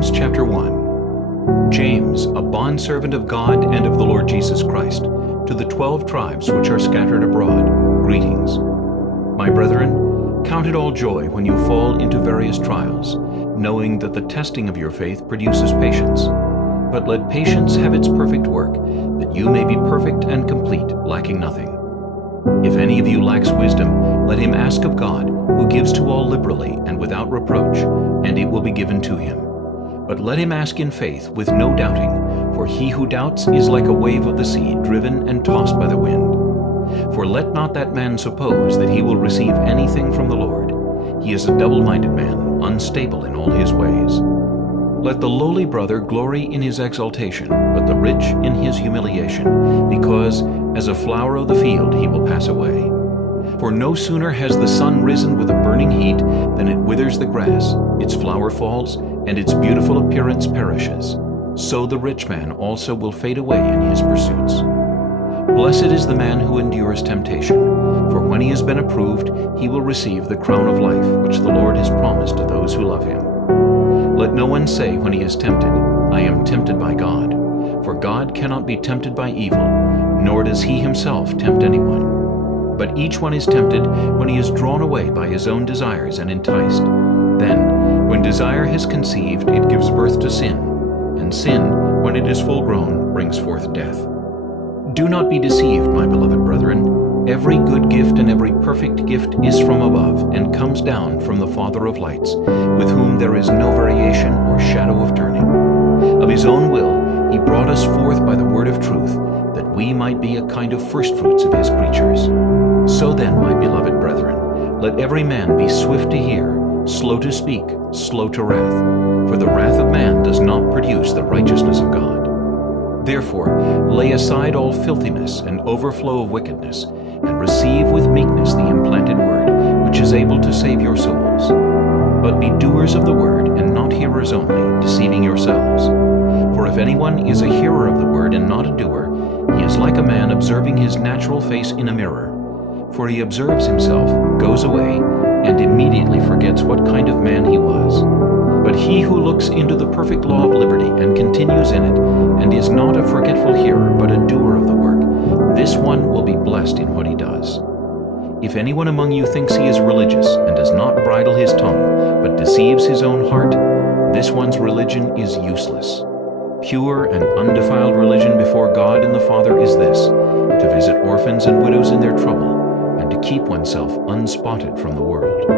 James chapter 1. James, a bondservant of God and of the Lord Jesus Christ, to the 12 tribes which are scattered abroad, greetings. My brethren, count it all joy when you fall into various trials, knowing that the testing of your faith produces patience. But let patience have its perfect work, that you may be perfect and complete, lacking nothing. If any of you lacks wisdom, let him ask of God, who gives to all liberally and without reproach, and it will be given to him. But let him ask in faith, with no doubting, for he who doubts is like a wave of the sea, driven and tossed by the wind. For let not that man suppose that he will receive anything from the Lord. He is a double-minded man, unstable in all his ways. Let the lowly brother glory in his exaltation, but the rich in his humiliation, because as a flower of the field he will pass away. For no sooner has the sun risen with a burning heat than it withers the grass, its flower falls, and its beautiful appearance perishes. So the rich man also will fade away in his pursuits. Blessed is the man who endures temptation, for when he has been approved, he will receive the crown of life which the Lord has promised to those who love him. Let no one say when he is tempted, I am tempted by God. For God cannot be tempted by evil, nor does he himself tempt anyone. But each one is tempted when he is drawn away by his own desires and enticed. Then, when desire has conceived, it gives birth to sin, and sin, when it is full grown, brings forth death. Do not be deceived, my beloved brethren. Every good gift and every perfect gift is from above, and comes down from the Father of lights, with whom there is no variation or shadow of turning. Of his own will he brought us forth by the word of truth, that we might be a kind of firstfruits of his creatures. So then, my beloved brethren, let every man be swift to hear, slow to speak, slow to wrath, for the wrath of man does not produce the righteousness of God. Therefore, lay aside all filthiness and overflow of wickedness, and receive with meekness the implanted word, which is able to save your souls. But be doers of the word, and not hearers only, deceiving yourselves. For if anyone is a hearer of the word and not a doer, he is like a man observing his natural face in a mirror. For he observes himself, goes away, and immediately forgets what kind of man he was. But he who looks into the perfect law of liberty and continues in it, and is not a forgetful hearer, but a doer of the work, this one will be blessed in what he does. If anyone among you thinks he is religious, and does not bridle his tongue, but deceives his own heart, this one's religion is useless. Pure and undefiled religion before God and the Father is this, to visit orphans and widows in their trouble, and to keep oneself unspotted from the world.